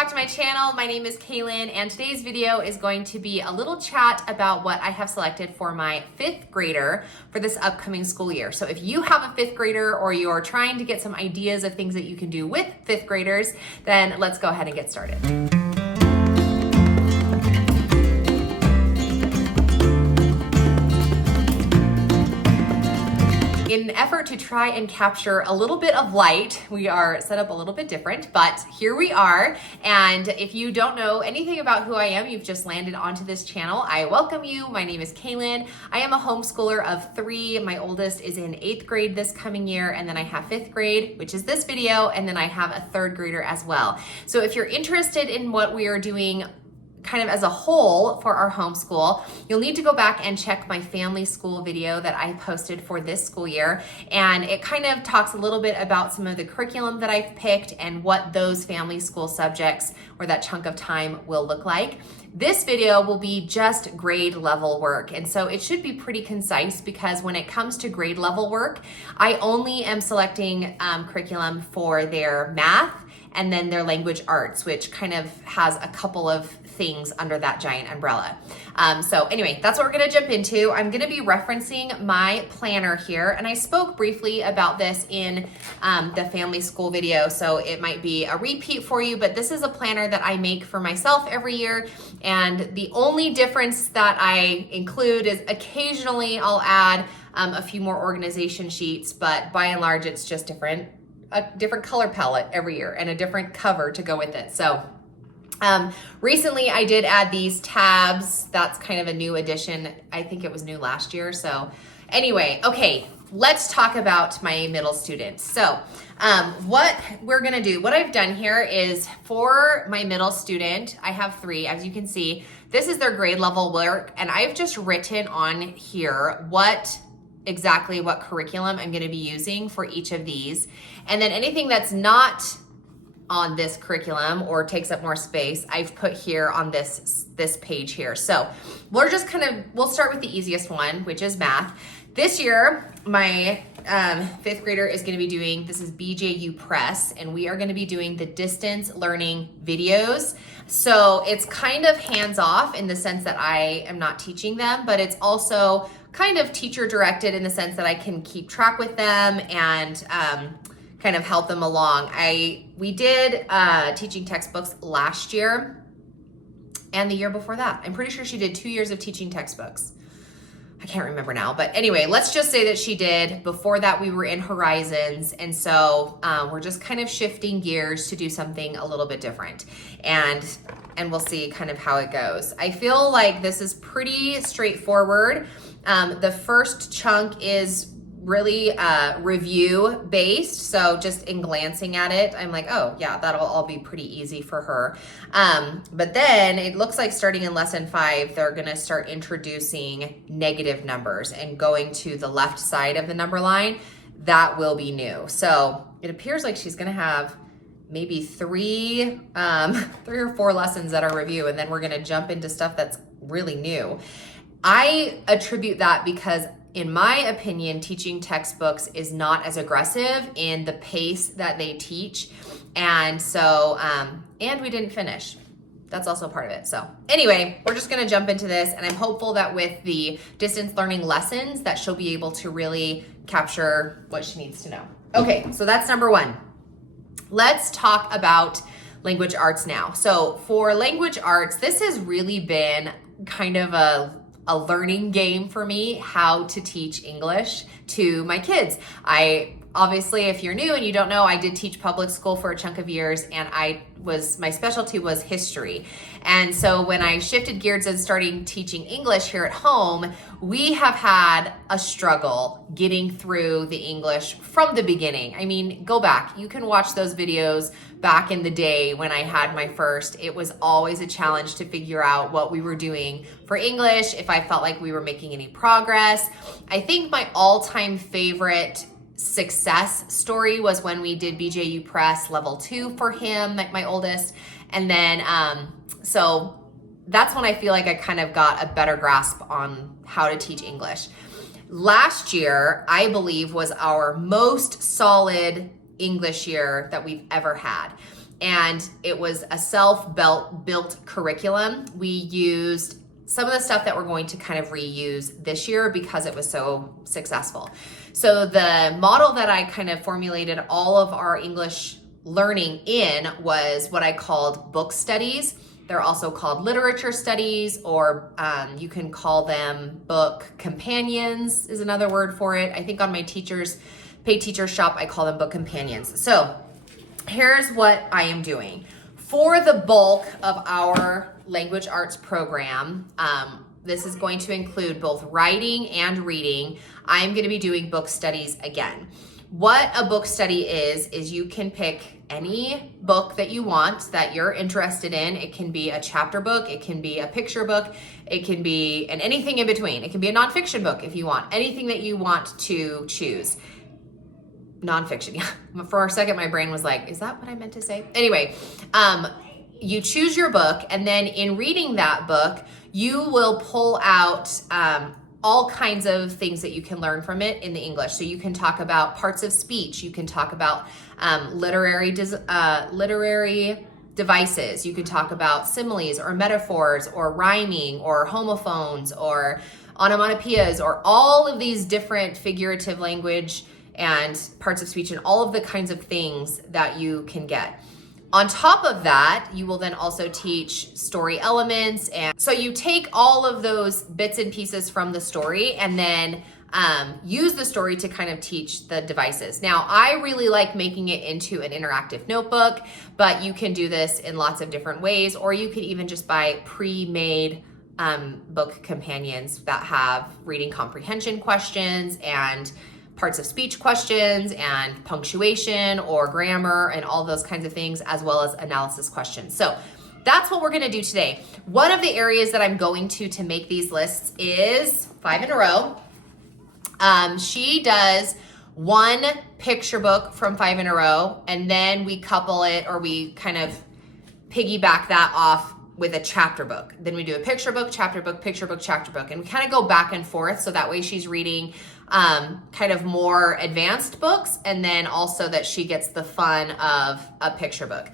back to my channel. My name is Kaylin, and today's video is going to be a little chat about what I have selected for my 5th grader for this upcoming school year. So if you have a 5th grader or you're trying to get some ideas of things that you can do with 5th graders, then let's go ahead and get started. In an effort to try and capture a little bit of light, we are set up a little bit different, but here we are. And if you don't know anything about who I am, you've just landed onto this channel, I welcome you. My name is Kaylin. I am a homeschooler of 3. My oldest is in 8th grade this coming year, and then I have 5th grade, which is this video, and then I have a 3rd grader as well. So if you're interested in what we are doing kind of as a whole for our homeschool, you'll need to go back and check my family school video that I posted for this school year. And it kind of talks a little bit about some of the curriculum that I've picked and what those family school subjects or that chunk of time will look like. This video will be just grade level work. And so it should be pretty concise because when it comes to grade level work, I only am selecting curriculum for their math and then their language arts, which kind of has a couple of things under that giant umbrella. So anyway, that's what we're gonna jump into. I'm gonna be referencing my planner here, and I spoke briefly about this in the family school video, so it might be a repeat for you, but this is a planner that I make for myself every year, and the only difference that I include is occasionally I'll add a few more organization sheets, but by and large, it's just a different color palette every year and a different cover to go with it. So recently I did add these tabs. That's kind of a new addition. I think it was new last year. So anyway, okay, let's talk about my middle students. So what we're gonna do, what I've done here is for my middle student, I have 3, as you can see, this is their grade level work. And I've just written on here exactly what curriculum I'm going to be using for each of these. And then anything that's not on this curriculum or takes up more space, I've put here on this page here. So we'll start with the easiest one, which is math. This year, my 5th grader is going to be doing, this is BJU Press, and we are going to be doing the distance learning videos. So it's kind of hands-off in the sense that I am not teaching them, but it's also kind of teacher directed in the sense that I can keep track with them and kind of help them along. We did teaching textbooks last year and the year before that. I'm pretty sure she did 2 years of teaching textbooks. I can't remember now, but anyway, let's just say that she did. Before that, we were in Horizons, and so we're just kind of shifting gears to do something a little bit different, and we'll see kind of how it goes. I feel like this is pretty straightforward. The first chunk is really review based. So just in glancing at it, I'm like, oh yeah, that'll all be pretty easy for her. But then it looks like starting in lesson 5, they're gonna start introducing negative numbers and going to the left side of the number line. That will be new. So it appears like she's gonna have maybe 3 or 4 lessons that are review, and then we're gonna jump into stuff that's really new. I attribute that because in my opinion, teaching textbooks is not as aggressive in the pace that they teach. And so, and we didn't finish. That's also part of it. So anyway, we're just gonna jump into this, and I'm hopeful that with the distance learning lessons that she'll be able to really capture what she needs to know. Okay, so that's number 1. Let's talk about language arts now. So for language arts, this has really been kind of a learning game for me, how to teach English to my kids. Obviously, if you're new and you don't know, I did teach public school for a chunk of years, and my specialty was history. And so when I shifted gears and started teaching English here at home, we have had a struggle getting through the English from the beginning. I mean, go back. You can watch those videos back in the day when I had my first. It was always a challenge to figure out what we were doing for English, if I felt like we were making any progress. I think my all-time favorite success story was when we did BJU Press level 2 for him, my oldest. And then, so that's when I feel like I kind of got a better grasp on how to teach English. Last year, I believe, was our most solid English year that we've ever had. and it was a self-built curriculum. We used some of the stuff that we're going to kind of reuse this year because it was so successful. So the model that I kind of formulated all of our English learning in was what I called book studies. They're also called literature studies, or you can call them book companions is another word for it. I think on my paid teacher shop, I call them book companions. So here's what I am doing. For the bulk of our language arts program, this is going to include both writing and reading. I'm going to be doing book studies again. What a book study is you can pick any book that you want that you're interested in. It can be a chapter book, it can be a picture book, it can be anything in between. It can be a nonfiction book if you want, anything that you want to choose. Nonfiction, yeah. For a second, my brain was like, is that what I meant to say? Anyway, you choose your book, and then in reading that book, you will pull out all kinds of things that you can learn from it in the English. So you can talk about parts of speech. You can talk about literary devices. You can talk about similes or metaphors or rhyming or homophones or onomatopoeias or all of these different figurative language and parts of speech and all of the kinds of things that you can get. On top of that, you will then also teach story elements. And so you take all of those bits and pieces from the story and then use the story to kind of teach the devices. Now, I really like making it into an interactive notebook, but you can do this in lots of different ways, or you can even just buy pre-made book companions that have reading comprehension questions and parts of speech questions and punctuation or grammar and all those kinds of things, as well as analysis questions. So that's what we're gonna do today. One of the areas that I'm going to make these lists is 5 in a row. She does one picture book from 5 in a row, and then we couple it, or we kind of piggyback that off with a chapter book. Then we do a picture book, chapter book, picture book, chapter book, and we kind of go back and forth, so that way she's reading kind of more advanced books, and then also that she gets the fun of a picture book.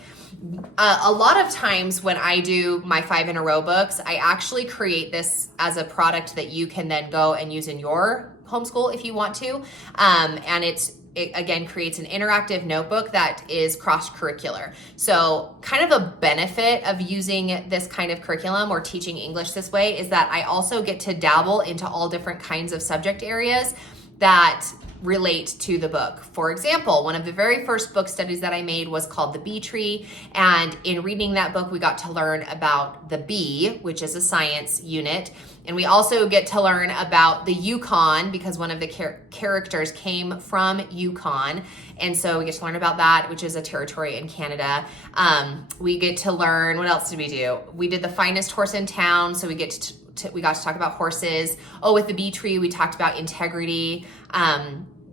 A lot of times when I do my 5 in a row books, I actually create this as a product that you can then go and use in your homeschool if you want to. And it again creates an interactive notebook that is cross-curricular. So kind of a benefit of using this kind of curriculum or teaching English this way is that I also get to dabble into all different kinds of subject areas that relate to the book. For example, one of the very first book studies that I made was called The Bee Tree, and in reading that book, we got to learn about the bee, which is a science unit, and we also get to learn about the Yukon, because one of the characters came from Yukon, and so we get to learn about that, which is a territory in Canada. We get to learn, what else did we do? We did the finest horse in town, so we got to talk about horses. Oh, with the Bee Tree, we talked about integrity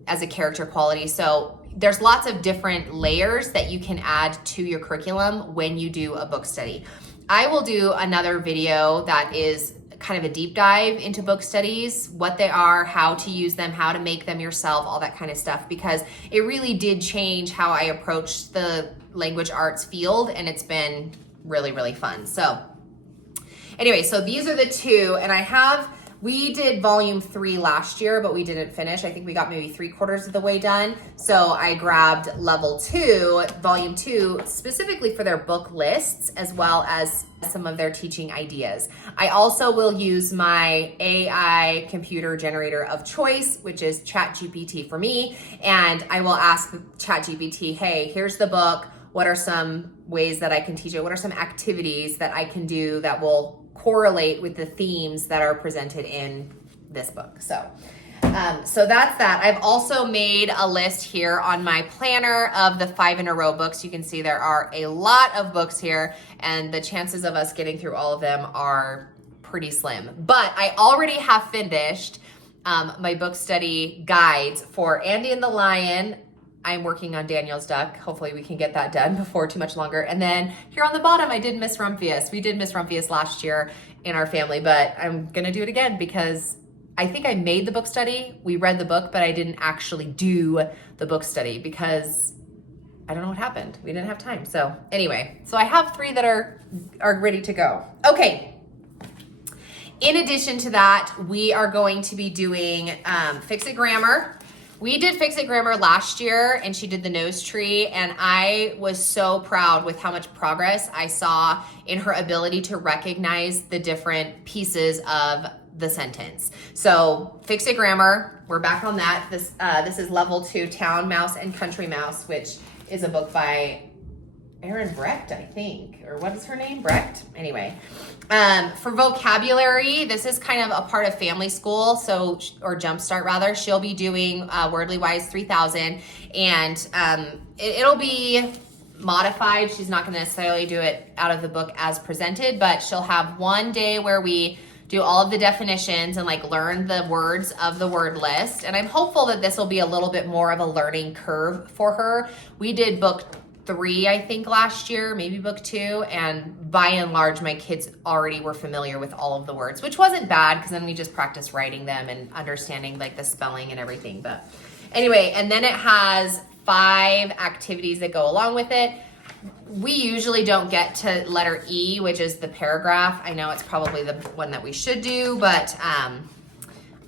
as a character quality. So there's lots of different layers that you can add to your curriculum when you do a book study. I will do another video that is kind of a deep dive into book studies, what they are, how to use them, how to make them yourself, all that kind of stuff, because it really did change how I approached the language arts field, and it's been really, really fun. So anyway, so these are the two, and we did volume 3 last year, but we didn't finish. I think we got maybe 3/4 of the way done. So I grabbed level 2, volume 2, specifically for their book lists, as well as some of their teaching ideas. I also will use my AI computer generator of choice, which is ChatGPT for me. And I will ask ChatGPT, hey, here's the book. What are some ways that I can teach it? What are some activities that I can do that will correlate with the themes that are presented in this book? So that's that. I've also made a list here on my planner of the 5 in a row books. You can see there are a lot of books here, and the chances of us getting through all of them are pretty slim. But I already have finished my book study guides for Andy and the Lion. I'm working on Daniel's Duck. Hopefully we can get that done before too much longer. And then here on the bottom, I did Miss Rumphius. We did Miss Rumphius last year in our family, but I'm gonna do it again because I think I made the book study. We read the book, but I didn't actually do the book study because I don't know what happened. We didn't have time. So anyway, so I have 3 that are ready to go. Okay. In addition to that, we are going to be doing Fix It Grammar. We did Fix It Grammar last year, and she did the nose tree, and I was so proud with how much progress I saw in her ability to recognize the different pieces of the sentence. So Fix It Grammar, we're back on that. This is level 2, Town Mouse and Country Mouse, which is a book by Erin Brecht, I think, or what is her name? Brecht? Anyway, for vocabulary, this is kind of a part of family school, so, or Jumpstart rather. She'll be doing Wordly Wise 3000, and it'll be modified. She's not going to necessarily do it out of the book as presented, but she'll have one day where we do all of the definitions and like learn the words of the word list. And I'm hopeful that this will be a little bit more of a learning curve for her. We did book 3, I think, last year, maybe book 2, and by and large, my kids already were familiar with all of the words, which wasn't bad because then we just practiced writing them and understanding like the spelling and everything. But anyway, and then it has 5 activities that go along with it. We usually don't get to letter E, which is the paragraph. I know it's probably the one that we should do, but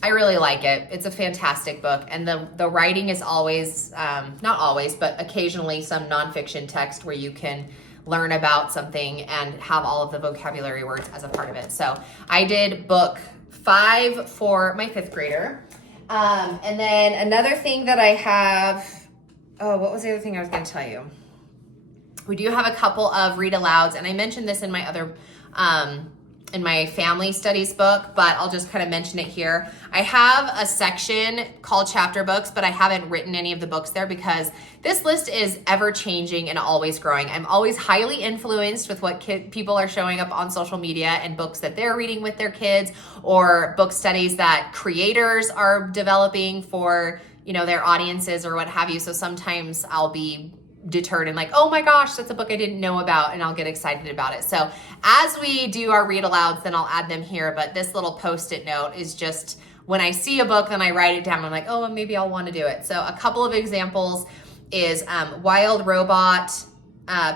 I really like it. It's a fantastic book. And the writing is always, not always, but occasionally some nonfiction text where you can learn about something and have all of the vocabulary words as a part of it. So I did book 5 for my 5th grader. And then another thing that I have, what was the other thing I was going to tell you? We do have a couple of read alouds, and I mentioned this in my other, in my family studies book, but I'll just kind of mention it here. I have a section called chapter books, but I haven't written any of the books there because this list is ever changing and always growing. I'm always highly influenced with what people are showing up on social media and books that they're reading with their kids, or book studies that creators are developing for, you know, their audiences or what have you. So sometimes I'll be deterred and like, oh my gosh, that's a book I didn't know about, and I'll get excited about it. So as we do our read alouds, then I'll add them here, but this little post-it note is just when I see a book, then I write it down. I'm like, oh, maybe I'll want to do it. So a couple of examples is Wild Robot,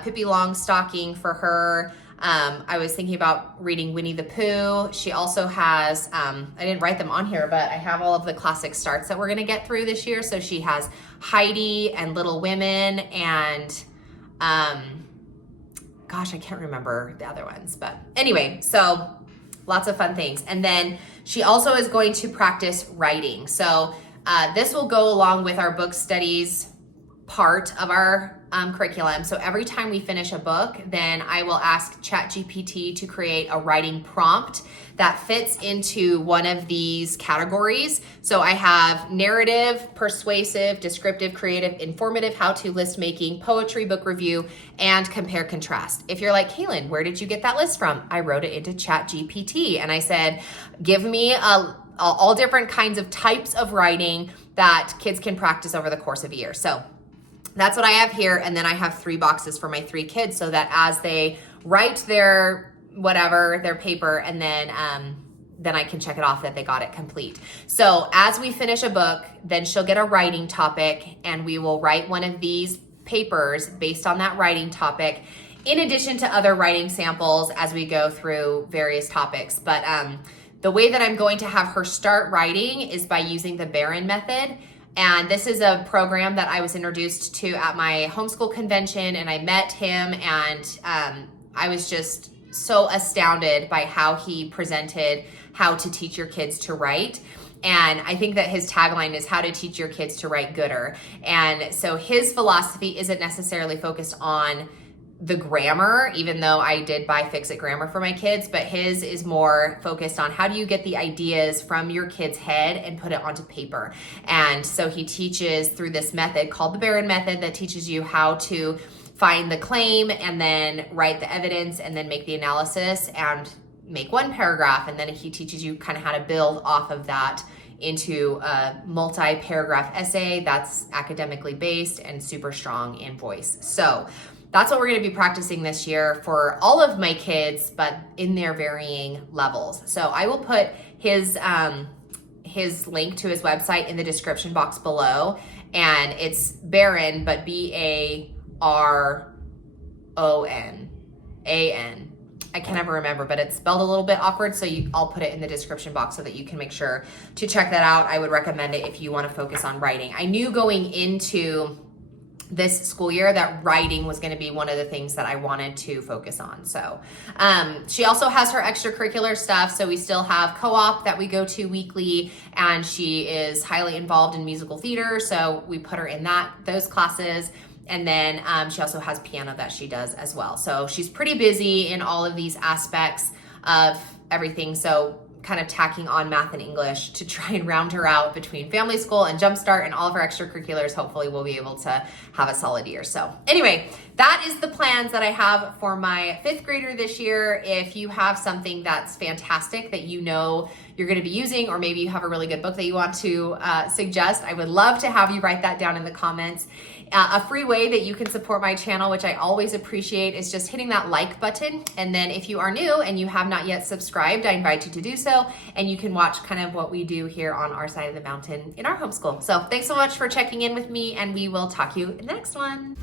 Pippi Longstocking for her. I was thinking about reading Winnie the Pooh. She also has, I didn't write them on here, but I have all of the classic starts that we're going to get through this year. So she has Heidi and Little Women and, gosh, I can't remember the other ones, but anyway, so lots of fun things. And then she also is going to practice writing. So this will go along with our book studies part of our curriculum. So every time we finish a book, then I will ask ChatGPT to create a writing prompt that fits into one of these categories. So I have narrative, persuasive, descriptive, creative, informative, how-to, list making, poetry, book review, and compare contrast. If you're like, Kaylin, where did you get that list from? I wrote it into ChatGPT and I said, give me all different kinds of types of writing that kids can practice over the course of a year. So that's what I have here. And then I have 3 boxes for my 3 kids so that as they write their whatever, their paper, and then I can check it off that they got it complete. So as we finish a book, then she'll get a writing topic and we will write one of these papers based on that writing topic, in addition to other writing samples as we go through various topics. But the way that I'm going to have her start writing is by using the Barron method. And this is a program that I was introduced to at my homeschool convention, and I met him, and I was just so astounded by how he presented how to teach your kids to write. And I think that his tagline is how to teach your kids to write gooder. And so his philosophy isn't necessarily focused on the grammar, even though I did buy Fix It Grammar for my kids, but his is more focused on how do you get the ideas from your kid's head and put it onto paper. And so he teaches through this method called the Barron method that teaches you how to find the claim and then write the evidence and then make the analysis and make one paragraph. And then he teaches you kind of how to build off of that into a multi-paragraph essay that's academically based and super strong in voice. So that's what we're going to be practicing this year for all of my kids, but in their varying levels. So I will put his link to his website in the description box below, and it's Barron, but R-O-N-A-N. I can never remember, but it's spelled a little bit awkward, so I'll put it in the description box so that you can make sure to check that out. I would recommend it if you want to focus on writing. I knew going into this school year that writing was going to be one of the things that I wanted to focus on. So she also has her extracurricular stuff. So we still have co-op that we go to weekly, and she is highly involved in musical theater. So we put her in those classes. And then she also has piano that she does as well. So she's pretty busy in all of these aspects of everything. So kind of tacking on math and English to try and round her out between family school and Jumpstart and all of her extracurriculars. Hopefully we'll be able to have a solid year. So anyway, that is the plans that I have for my 5th grader this year. If you have something that's fantastic that you know you're going to be using, or maybe you have a really good book that you want to suggest, I would love to have you write that down in the comments. A free way that you can support my channel, which I always appreciate, is just hitting that like button. And then if you are new and you have not yet subscribed, I invite you to do so. And you can watch kind of what we do here on our side of the mountain in our homeschool. So thanks so much for checking in with me, and we will talk to you in the next one.